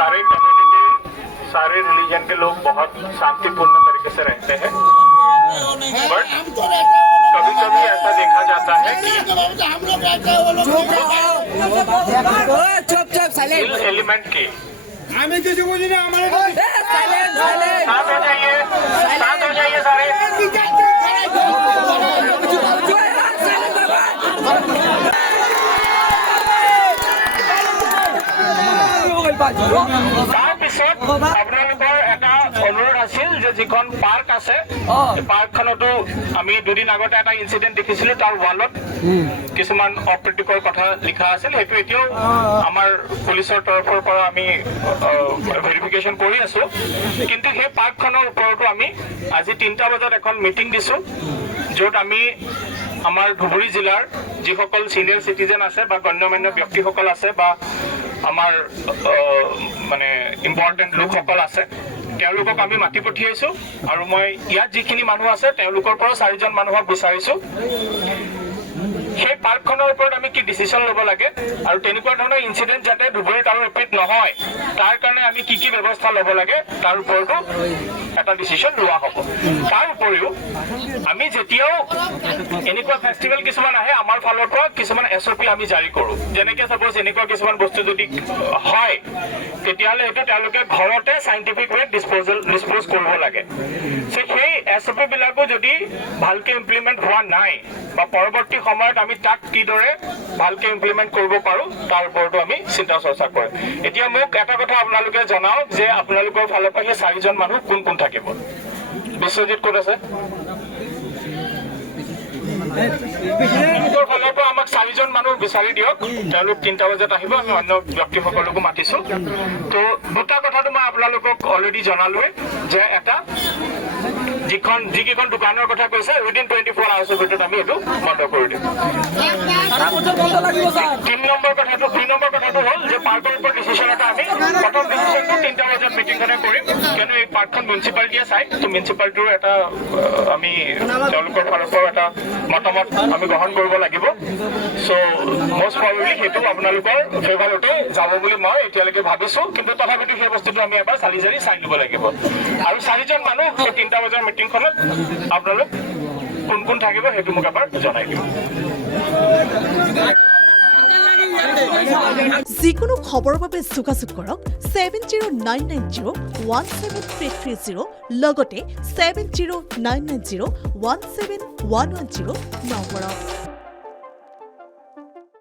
सारे कम्युनिटी सारे रिलीजन के लोग बहुत शांतिपूर्ण तरीके से रहते हैं बट कभी कभी ऐसा देखा जाता है कि इल एलिमेंट के शांत हो जाइए सारे তাৰপিছত আপোনালোকৰ এটা অনুৰোধ আছিল যে যিখন পাৰ্ক আছে পাৰ্কখনতো আমি দুদিন আগতে এটা ইনচিডেণ্ট দেখিছিলোঁ তাৰ ৱালত কিছুমান অপ্ৰীতিকৰ কথা লিখা আছিল সেইটো এতিয়াও আমাৰ পুলিচৰ তৰফৰ পৰা আমি ভেৰিফিকেশ্যন কৰি আছোঁ কিন্তু সেই পাৰ্কখনৰ ওপৰতো আমি আজি 3টা বজাত এখন মিটিং দিছোঁ য'ত আমি আমাৰ ধুবুৰী জিলাৰ যিসকল চিনিয়ৰ চিটিজেন আছে বা গণ্যমান্য ব্যক্তিসকল আছে বা আমাৰ মানে ইম্পৰ্টেণ্ট লোকসকল আছে তেওঁলোকক আমি মাতি পঠিয়াইছোঁ আৰু মই ইয়াত যিখিনি মানুহ আছে তেওঁলোকৰ পৰা 4জন মানুহক বিচাৰিছোঁ সেই পাৰ্কখনৰ ওপৰত আমি কি ডিচিশ্যন ল'ব লাগে আৰু তেনেকুৱা ধৰণৰ ইনচিডেণ্ট যাতে ধুবুৰীত আৰু ৰিপিট নহয় তাৰ কাৰণে আমি কি ব্যৱস্থা ল'ব লাগে তাৰ ওপৰতো এটা ডিচিশ্যন লোৱা হ'ব তাৰ উপৰিও আমি যেতিয়াও এনেকুৱা ফেষ্টিভেল কিছুমান আহে আমাৰ ফালৰ পৰা কিছুমান SOP আমি জাৰি কৰোঁ যেনেকৈ চাপ'জ এনেকুৱা কিছুমান বস্তু যদি হয় তেতিয়াহ'লে সেইটো তেওঁলোকে ঘৰতে চাইণ্টিফিক ৱেত ডিছপ'জ কৰিব লাগে সেই SOP বিলাকো যদি ভালকৈ ইমপ্লিমেণ্ট হোৱা নাই বা পৰৱৰ্তী সময়ত আমি তাক কিদৰে ভালকৈ ইমপ্লিমেণ্ট কৰিব পাৰোঁ তাৰ ওপৰতো আমি চিন্তা চৰ্চা কৰিম এতিয়া মোক এটা কথা আপোনালোকে জনাওক যে আপোনালোকৰ ফালৰ পৰা সেই 4জন মানুহ কোন কোন থাকিব বিশ্বজিৎ ক'ত আছে ফালৰ পৰা আমাক 4জন মানুহ বিচাৰি দিয়ক তেওঁলোক 3টা বজাত আহিব আমি অন্য ব্যক্তিসকলকো মাতিছোঁ তো দুটা কথাটো মই আপোনালোকক অলৰেডি জনালোৱে যে এটা যিকেইখন দোকানৰ কথা কৈছে উইদিন 24 আৱাৰ্ছৰ ভিতৰত আমি এইটো বন্ধ কৰি দিম 3 নম্বৰ কথাটো হ'ল যে পাৰ্কৰ ওপৰত ডিচিশ্যন এটা আমি প্ৰথম ডিচিশ্যনটো 3টা বজাত মিটিংখনে কৰিম কিয়নো এই পাৰ্কখন মিউনিচিপালিটিয়ে চাই তো মিউনিচিপালিটিৰ এটা আমি তেওঁলোকৰ ফালৰ পৰা এটা মতামত আমি গ্ৰহণ কৰিব লাগিব চ' মষ্ট প্ৰবেবলি সেইটো আপোনালোকৰ ফেভাৰতে যাব বুলি মই এতিয়ালৈকে ভাবিছোঁ কিন্তু তথাপিতো সেই বস্তুটো আমি এবাৰ চালি জাৰি চাই ল'ব লাগিব আৰু 4জন মানুহ 3টা বজাৰ মিটিংখনত আপোনালোক কোন কোন থাকিব সেইটো মোক এবাৰ জনাই দিব যিকোনো খবৰৰ বাবে যোগাযোগ কৰক 7099017330 লগতে 7099017110 নম্বৰত